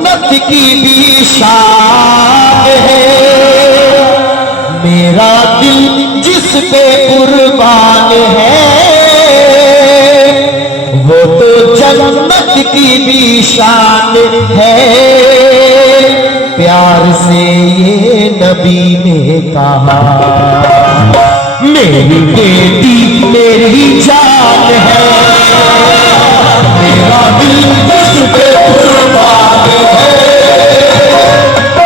जन्नत की भी शान है। मेरा दिल जिस पे कुर्बान है वो तो जन्नत की भी शान है। प्यार से ये नबी ने कहा मेरी बेटी मेरी जान है। मेरा दिल जिस पे कुर्बान है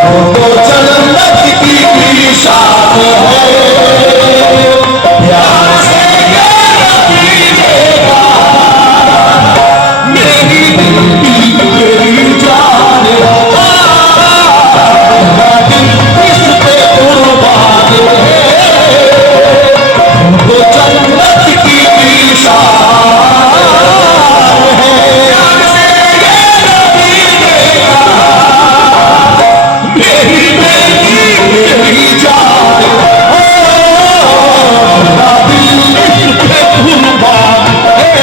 वो तो जन्नत की भी शान है। प्यार से ये नबी ने कहा मेरी बेटी मेरी जान है। मेरा दिल जिस पे कुर्बान है वो जन्नत की भी शान है। प्यार से ये नबी ने कहा मेरी बेटी मेरी जान है। मेरा दिल इस पे कुर्बान है।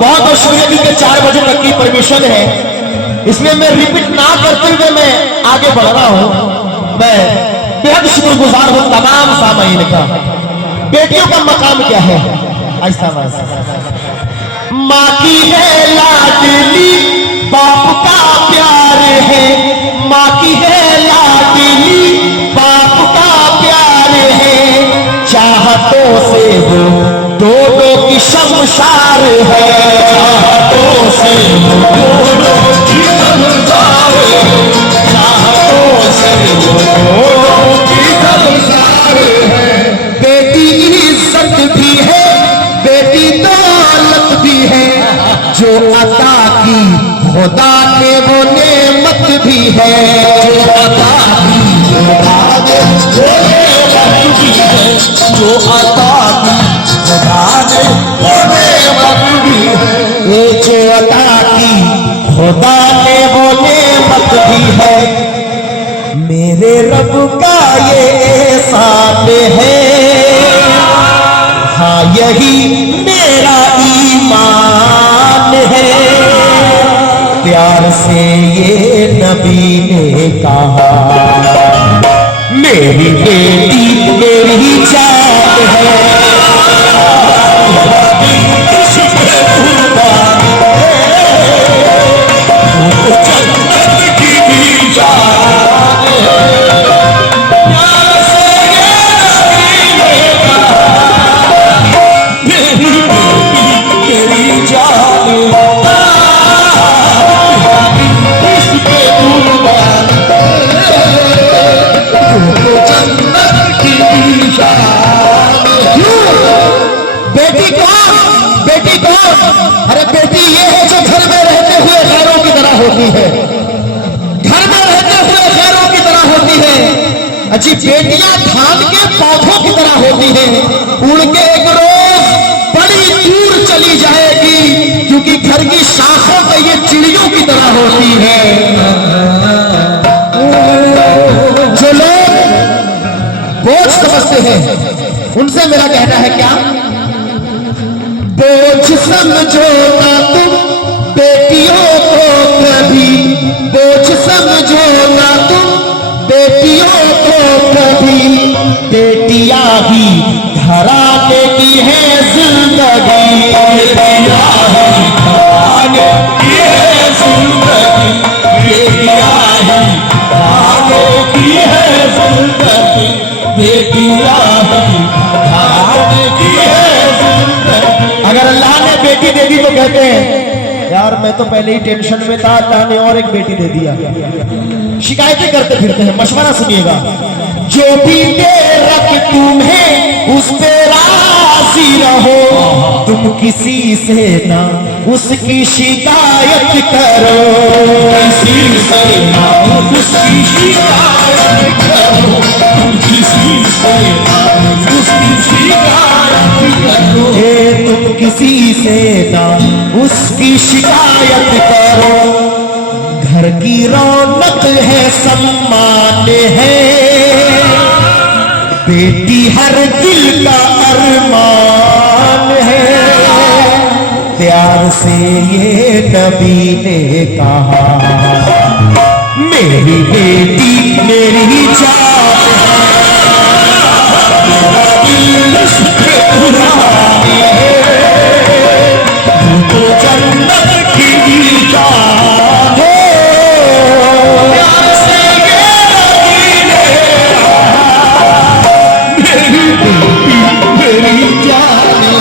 बहुत बहुत शुक्रिया क्योंकि 4 बजे तक की परमिशन है, इसलिए मैं रिपीट ना करते हुए मैं आगे बढ़ रहा हूं। मैं बेहद शुक्रगुजार हूं तमाम सामाईन का। बेटियों का मकाम क्या है? ऐसा माँ की है लाडली बाप का प्यार है। माँ की है लाडली बाप का प्यार है। चाहतों से वो दोनों की शमशार है। चाहतों से वो दोनों की शमशार है। चाहतों से वो दोनों की शमशार है। बेटी इज्जत भी है बेटी दौलत भी है। जो अता की खुदा ने वो नेमत भी है। जो अता की खुदा ने वो नेमत भी है। जो अता की खुदा ने वो नेमत भी है। ये जो अता की खुदा ने वो नेमत भी है। मेरे रब का ये एहसान है। हाँ यही मेरा ईमान है। प्यार से ये नबी ने कहा मेरी बेटी मेरी जान है। इस पे कुर्बान है वो तो जन्नत की भी जान है। प्यार से ये नबी ने कहा मेरी बेटी मेरी जान है। इस पे कुर्बान वो तो जन्नत की भी जान है। बेटी कौन? बेटी कौन? अरे बेटी ये है जो घर में रहते हुए गैरों की तरह होती है। घर में रहते हुए गैरों की तरह होती है। अच्छी बेटियां धान के पौधों की तरह होती हैं। उड़ के एक रोज बड़ी दूर चली जाएगी क्योंकि घर की शाखों पे ये चिड़ियों की तरह होती है। जो लोग बोझ समझते हैं उनसे मेरा कहना है क्या? बोझ समझो ना तुम बेटियों को कभी। बोझ समझो ना तुम बेटियों को कभी। बेटियां ही घराने की है जिंदगी। बेटियां ही घराने की है जिंदगी। बेटियां ही घराने की है जिंदगी। बेटियां ही घराने की है जिंदगी। अगर अल्लाह ने बेटी दे दी तो कहते हैं यार मैं तो पहले ही टेंशन में था, अल्लाह ने और एक बेटी दे दिया। शिकायतें करते फिरते हैं। मशवरा सुनिएगा। जो भी दे रख तुम्हें उस पे राजी रहो। तुम किसी से ना उसकी शिकायत करो। किसी से ना उसकी शिकायत करो। किसी से ना उसकी शिकायत करो। तुम किसी से ना उसकी शिकायत करो। घर की रौनक है सम्मान है। बेटी हर दिल का अरमान है। प्यार से ये नबी ने कहा, मेरी बेटी मेरी जान तो जन्नत की जान है। प्यार से ये नबी ने कहा, मेरी बेटी मेरी जान है।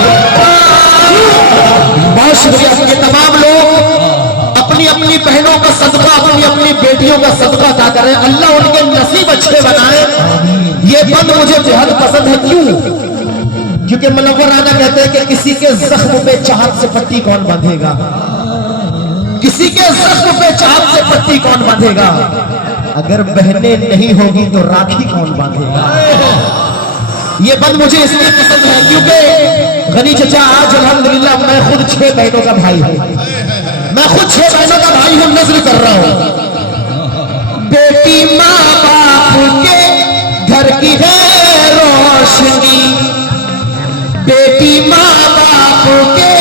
बहुत शुक्रिया। ये तमाम लोग अपनी अपनी बहनों का सदका, अपनी अपनी बेटियों का सदका अदा करें, अल्लाह उनके नसीब अच्छे बनाए। ये बंद मुझे बेहद पसंद है। क्यों? क्योंकि मुनव्वर राना कहते हैं कि किसी के जख्म पे चाहत से पट्टी कौन बांधेगा, किसी के जख्म पे चाहत से पट्टी कौन बांधेगा। अगर बहनें नहीं होगी तो राखी कौन बांधेगा। ये बंद मुझे इसलिए पसंद है क्योंकि गनी चचा आज अल्हम्दुलिल्लाह मैं खुद 6 बहनों का भाई हूं, मैं खुद 6 बहनों का भाई हूं, नजर कर रहा हूं। बेटी माँ बाप के घर की है रोशनी, बेटी माँ बाप के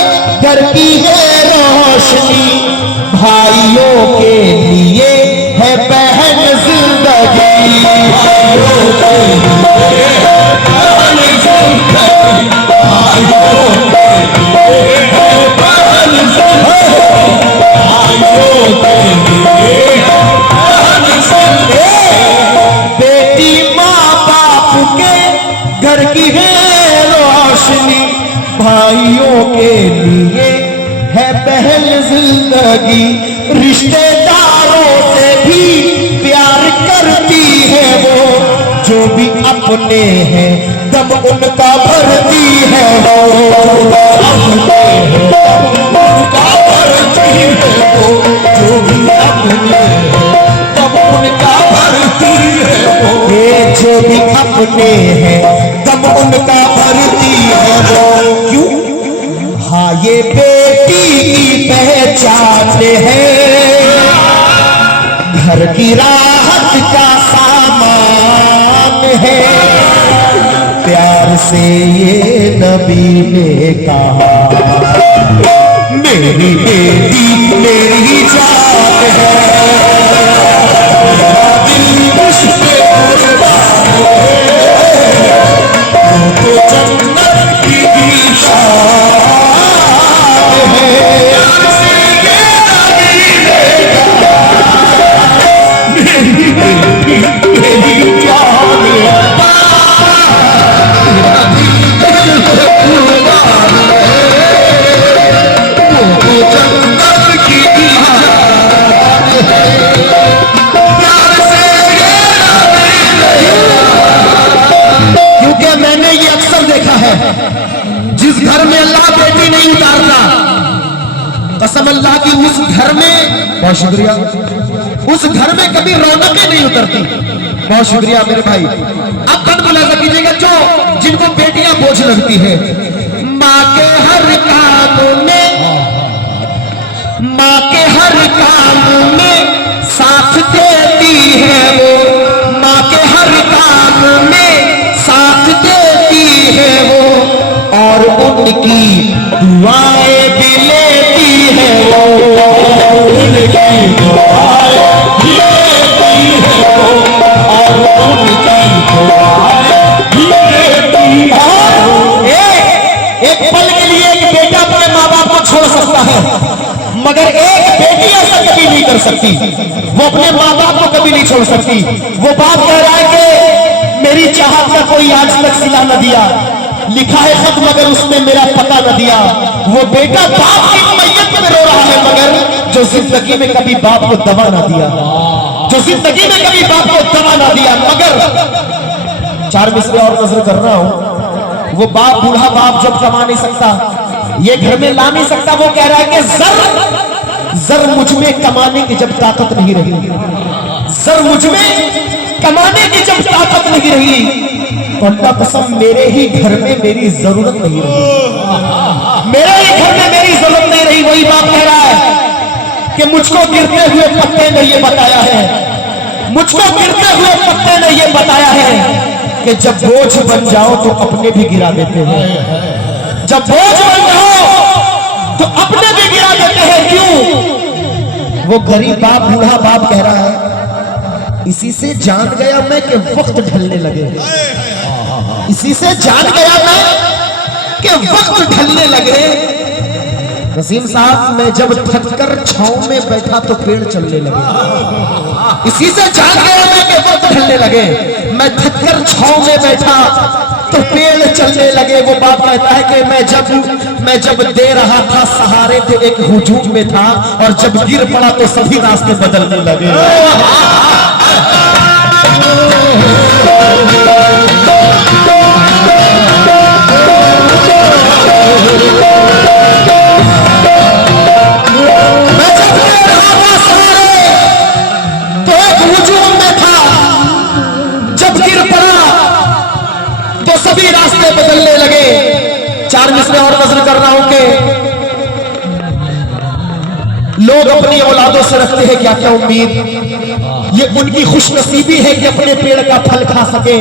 घर की है रोशनी, भाइयों के लिए है बहन जिंदगी, भाइयों के लिए है बहन जिंदगी, भाइयों के लिए है बहन जिंदगी, भाइयों के लिए है बहन जिंदगी। बेटी माँ बाप के घर की है रोशनी, भाइयों के लिए है बहन जिंदगी, रिश्तेदारों से भी प्यार करती है वो, जो भी अपने हैं दम उनका भरती है वो, अपने हैं दम उनका भरती है वो, जो भी अपने हैं दम उनका भरती है वो, ये जो भी अपने हैं दम उनका भरती है वो। क्यों? हाँ ये बेटी की पहचान है, घर की राहत का सामान है। प्यार से ये नबी ने कहा, मेरी बेटी मेरी जान है, दिल उस पे कुर्बान है, तो जन्नत की शान है। प्यार से ये नबी ने कहा, मेरी बेटी मेरी जान है, दिल पे कुर्बान है, तो जन्नत की शान है। प्यार से ये नबी ने कहा, क्योंकि मैंने ये अक्सर देखा है, जिस घर में अल्लाह बेटी नहीं उतारता, कसम अल्लाह की उस घर में, बहुत शुक्रिया, उस घर में कभी रौनकें नहीं उतरती। बहुत शुक्रिया मेरे भाई। अब बंद मुलाजा कीजिएगा, जो जिनको बेटियां बोझ लगती है, माँ के हर काम में, माँ के हर काम में साथ देती है वो, माँ के हर काम में साथ देती है वो, और उनकी दुआएं भी लेती है वो, उनकी दुआएं लेती है वो, और उनकी दुआएं लेती है वो। एक पल के लिए एक बेटा अपने माँ बाप को छोड़ सकता है, मगर एक बेटी ऐसा कभी नहीं कर सकती, वो अपने माँ बाप को कभी नहीं छोड़ सकती। वो बाप कह रहा है कि मेरी चाहत का कोई आज तक सिला न दिया, लिखा है खत मगर उसने मेरा पता न दिया। वो बेटा बाप की मैयत में रो रहा है, मगर जो जिंदगी में कभी बाप को दवा ना दिया, जो जिंदगी में कभी बाप को दवा ना दिया। मगर 4 मिसरे और नजर कर रहा हूं, वो बाप, बूढ़ा बाप जब कमा नहीं सकता, ये घर में ला नहीं सकता, वो कह रहा है कि जर मुझ में कमाने की जब ताकत नहीं रही, जर मुझ में कमाने की जब ताकत नहीं रही, तो अल्लाह कसम मेरे ही घर में मेरी जरूरत नहीं रही, मेरे ही घर में मेरी जरूरत नहीं रही। वही बाप कह रहा है कि मुझको गिरते हुए पत्ते ने ये बताया है, मुझको गिरते हुए पत्ते ने ये बताया है कि जब बोझ बन जाओ तो अपने भी गिरा देते हैं, जब बोझ बन जाओ तो अपने भी गिरा देते हैं। क्यों? वो गरीब बाप, बूढ़ा बाप कह रहा है, इसी से जान गया मैं कि वक्त ढलने लगे। इसी से जान गया मैं कि वक्त ढलने लगे। नसीम साहब, मैं जब थककर छांव में बैठा तो पेड़ चलने लगे। इसी से जान गया मैं कि वक्त ढलने लगे। मैं थककर छांव में बैठा तो पेड़ चलने लगे। वो बाप कहता है कि मैं जब दे रहा था सहारे तो एक हुजूम में था, और जब गिर पड़ा तो सभी रास्ते बदलने लगे। मैं जब दे रहा था सहारे तो एक हुजूम में था, जब गिर पड़ा तो सभी रास्ते बदलने लगे। चार मिसरे और नजर कर रहा हूं कि लोग अपनी औलादों से रखते हैं क्या क्या उम्मीद। ये उनकी खुशनसीबी है कि अपने पेड़ का फल खा सके।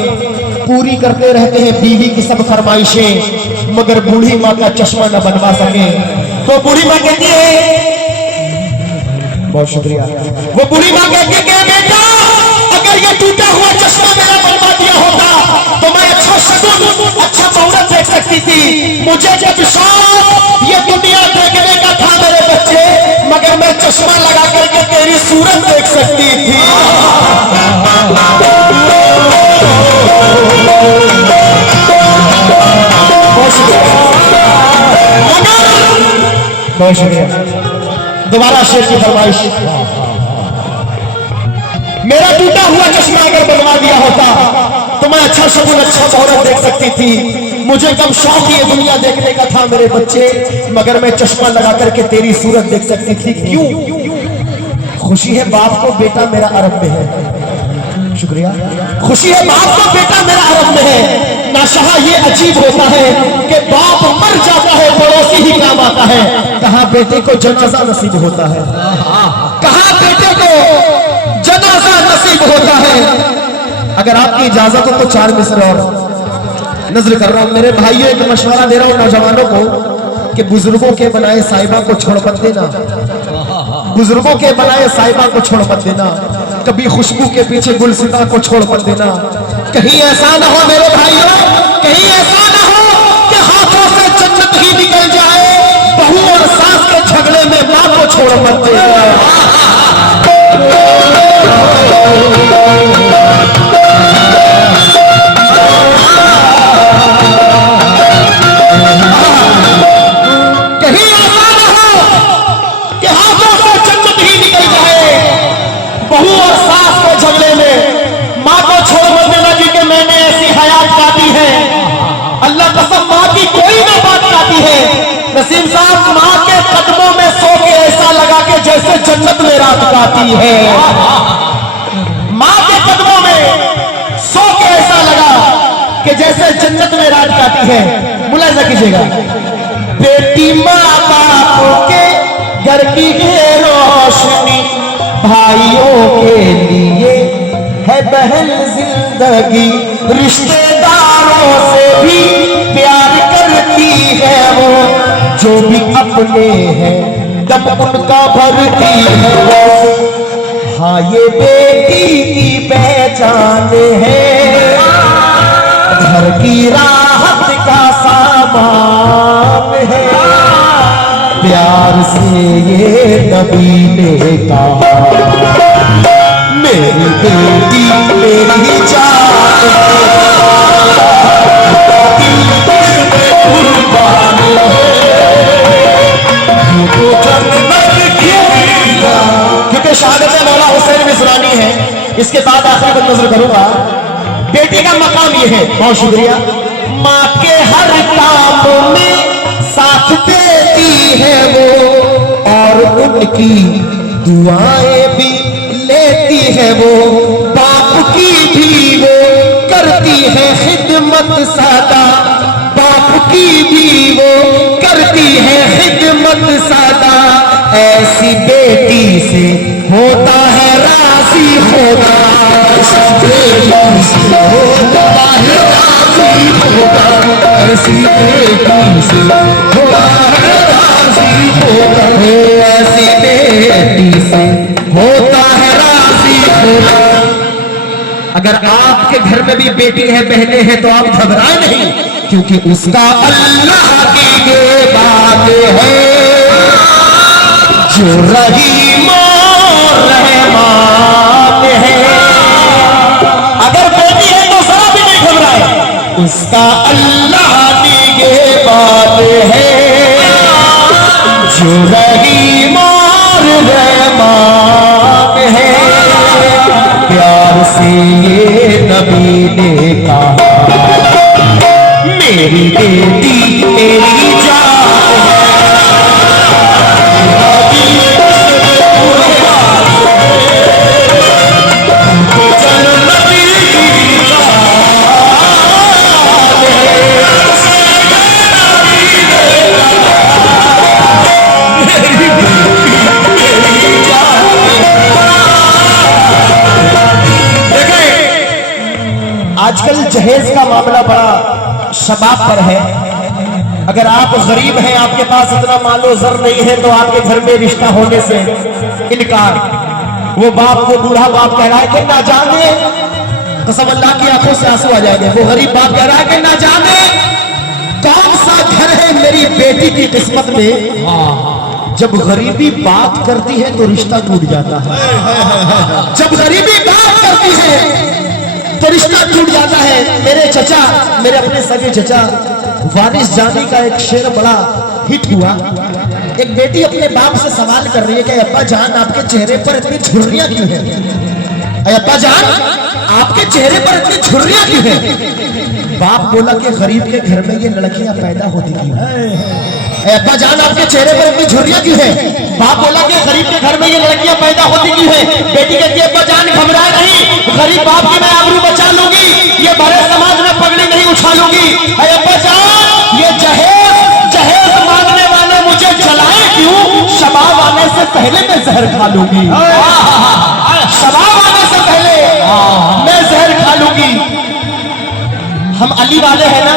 पूरी करते रहते हैं बीवी की सब फरमाइशें, मगर बूढ़ी माँ का चश्मा न बनवा सके। तो बूढ़ी माँ कहती है, बहुत शुक्रिया, वो बूढ़ी माँ कहती है कि बेटा, अगर ये टूटा हुआ चश्मा मेरा बनवा दिया होता तो मैं अच्छा शगुन, अच्छा मुहूर्त देख सकती थी। मुझे जब शौक ये दुनिया देखने का था मेरे बच्चे, मगर मैं चश्मा लगा करके तेरी सूरत देख सकती थी। बहुत शुक्रिया। दोबारा शेर की फरमाइश, मेरा टूटा हुआ चश्मा अगर बनवा दिया होता तो मैं अच्छा शगुन, अच्छा मुहूर्त देख सकती थी। मुझे कम शौक ये दुनिया देखने का था मेरे बच्चे, मगर मैं चश्मा लगा करके तेरी सूरत देख सकती थी। क्यों? खुशी है बाप को बेटा मेरा अरब में है। शुक्रिया। खुशी है बाप को बेटा मेरा अरब में है। नाशाह ये अजीब होता है कि बाप मर जाता है, पड़ोसी ही काम आता है। कहाँ बेटे को जनाजा नसीब होता है, कहाँ बेटे को जनाजा नसीब होता है। अगर आपकी इजाजत हो तो चार मिसरे और नजर कर रहा हूं। मेरे भाइयों, एक मशवरा दे रहा हूं नौजवानों को कि बुजुर्गों के बनाए साहिबा को छोड़ मत देना। बुजुर्गों के बनाए साहिबा को छोड़ मत देना। कभी खुशबू के पीछे गुलसिता को छोड़ मत देना। कहीं ऐसा ना हो मेरे भाइयों, कहीं ऐसा ना हो कि हाथों से जन्नत ही निकल जाए। बहू और सास के झगड़े में मां को छोड़ मत देना। नसीम साहब, माँ के कदमों में सो के ऐसा लगा के जैसे जन्नत में रात काटी है। माँ के कदमों में सो के ऐसा लगा कि जैसे जन्नत में रात काटी है। मुलाहिजा कीजिएगा, बेटी माँ बाप के घर की है रोशनी, भाइयों के लिए है बहन जिंदगी। रिश्तेदारों से भी प्यार करती है वो, जो भी अपने हैं दम उनका भरती है वो। हाँ ये बेटी की पहचान है, घर की राहत का सामान है। प्यार से ये नबी ने कहा, मेरी बेटी मेरी जान है। क्योंकि शहादत मौला हुसैन मिसरानी है, इसके बाद आखिर पर नजर करूंगा। बेटी का मकाम ये है, बहुत शुक्रिया। माँ के हर काम में साथ देती है वो, और उनकी दुआएं भी लेती है वो। बाप की भी वो करती है खिदमत सादा, बाप की भी वो करती है खिदमत सादा। ऐसी बेटी से होता है राजी खुदा, ऐसी बेटी से होता है राजी खुदा, ऐसी बेटी से होता है राजी राजी होगा, ऐसी बेटी से होता है राजी होगा। अगर आपके घर में भी बेटी है, बहनें हैं, तो आप घबराए नहीं, क्योंकि उसका अल्लाह की ये बात है जो रहीम और रहमान है। अगर बेटी है तो जरा भी नहीं घबराए, उसका अल्लाह की ये बात है जो रहीम और रहमान है। प्यार से ये नबी ने कहा मेरी बेटी मेरी जान है। आजकल जहेज का मामला बड़ा शबाब पर है। अगर आप गरीब हैं, आपके पास इतना मालो जर नहीं है, तो आपके घर में रिश्ता होने से इनकार। वो बाप, वो बूढ़ा बाप कह रहा है कि ना जाने, कसम अल्लाह की आंखों से आंसू आ जाएंगे। वो गरीब बाप कह रहा है कि ना जाने कौन सा घर है मेरी बेटी की किस्मत में। जब गरीबी बात करती है तो रिश्ता टूट जाता है। जब गरीबी बात करती है तो रिश्ता टूट जाता है। मेरे चचा, मेरे अपने सगे चचा वारिस जानी का एक शेर बड़ा हिट हुआ। एक बेटी अपने बाप से सवाल कर रही है कि अब्बा जान आपके चेहरे पर इतनी झुर्रियां क्यों है? अब्बा जान आपके चेहरे पर इतनी झुर्रियां क्यों है? बाप बोला कि गरीब के घर में ये लड़कियां पैदा होती क्यों है? अब्बा जान आपके चेहरे पर इतनी झुर्रियां क्यों है? बाप बोला कि गरीब के घर में ये लड़कियां पैदा होती क्यों है? बेटी कहती है अब्बा जान घबराए नहीं, गरीब बाप की मैं आबरू बचा लूंगी, ये बड़े समाज में पगड़ी नहीं उछालूंगी। अब्बा जान ये जहेज मांगने वाले मुझे जलाए क्यों? शबाब आने से पहले मैं जहर खा लूंगी। शबाब आने से पहले मैं जहर खा लूंगी। हम अली वाले हैं ना,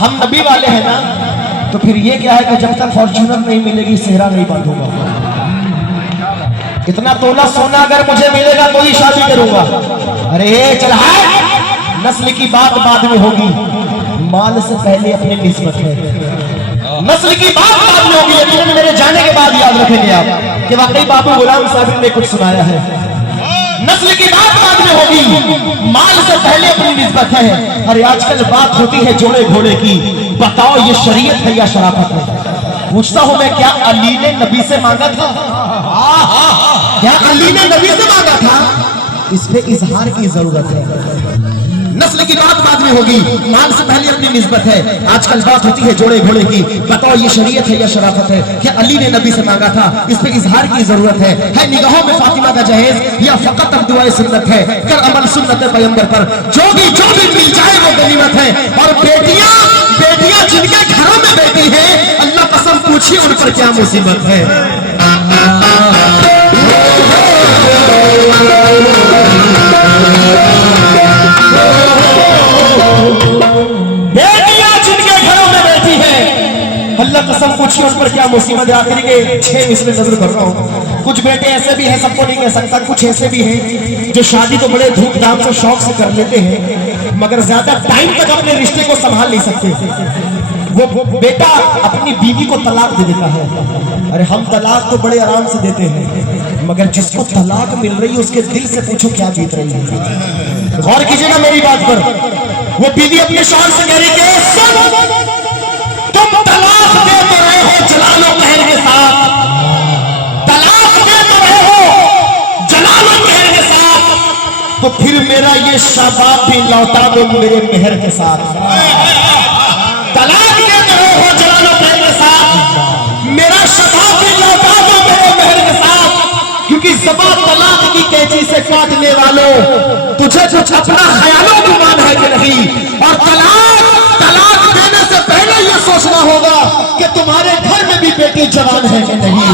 हम नबी वाले हैं ना, तो फिर ये क्या है कि जब तक फॉर्च्यूनर नहीं मिलेगी सेहरा नहीं बांधूंगा। इतना तोला सोना अगर मुझे मिलेगा तो ही शादी करूंगा। अरे चल है, नस्ल की बात बाद में होगी, माल से पहले अपनी निस्बत है। नस्ल की बात बाद में होगी, लेकिन मेरे जाने के बाद याद रखेंगे आप कि वाकई बाबू गुलाम साहब ने कुछ सुनाया है। नस्ल की बात बाद में होगी, माल से पहले अपनी निस्बत है। अरे आजकल बात होती है जोड़े घोड़े की, बताओ ये शरीयत है या शराफत है? पूछता हूं मैं, क्या अली ने नबी से मांगा था? क्या अली ने नबी से मांगा था? इस पे इजहार की जरूरत है। नस्ल की बात बाद में होगी, माल से पहले अपनी निस्बत है। आजकल बात होती है जोड़े घोड़े की, बताओ ये शरीयत है या शराफत है? क्या अली ने नबी से मांगा था? इस पे इजहार की जरूरत है निगाहों में फातिमा का जहेज या फकत अब दुआए सुन्नत है? कर अमल सुन्नत पैगंबर पर, जो भी मिल जाए वो गनीमत है। और बेटियां जिनके घरों में बेटी है, अल्लाह कसम पूछिए उन पर क्या मुसीबत है। बेटियां जिनके घरों में बैठी है, अल्लाह कसम पूछिए उन पर क्या मुसीबत है। आखिरी के 6 मिसले नजर कर रहा हूँ। कुछ बेटे ऐसे भी हैं, सबको नहीं कह सकता, कुछ ऐसे भी हैं जो शादी तो बड़े धूमधाम से शौक से कर लेते हैं, मगर ज्यादा टाइम तक अपने रिश्ते को संभाल नहीं सकते। वो बेटा अपनी बीवी को तलाक दे देता है। अरे हम तलाक तो बड़े आराम से देते हैं, मगर जिसको तलाक मिल रही है उसके दिल से पूछो क्या बीत रही है। गौर कीजिएगा मेरी बात पर। वो बीवी अपने शौहर से कह रही है तुम तलाक दे तो रहे हो जलालो कहर के साथ, तलाक दे तो रहे हो जलालो कहर के साथ, तो फिर मेरा ये शाबाब भी लौटा दो मेरे मेहर के साथ। तलाक दे तो रहे हो जलालो कहर के साथ, मेरा शाबाब भी लौटा दो मेरे मेहर के साथ। क्योंकि ज़बान तलाक की कैंची से काटने वालों, तुझे कुछ अपना ख्यालों गुमान है कि नहीं? और तलाक देने से पहले यह सोचना होगा कि तुम्हारे घर में भी बेटी जवान है कि नहीं।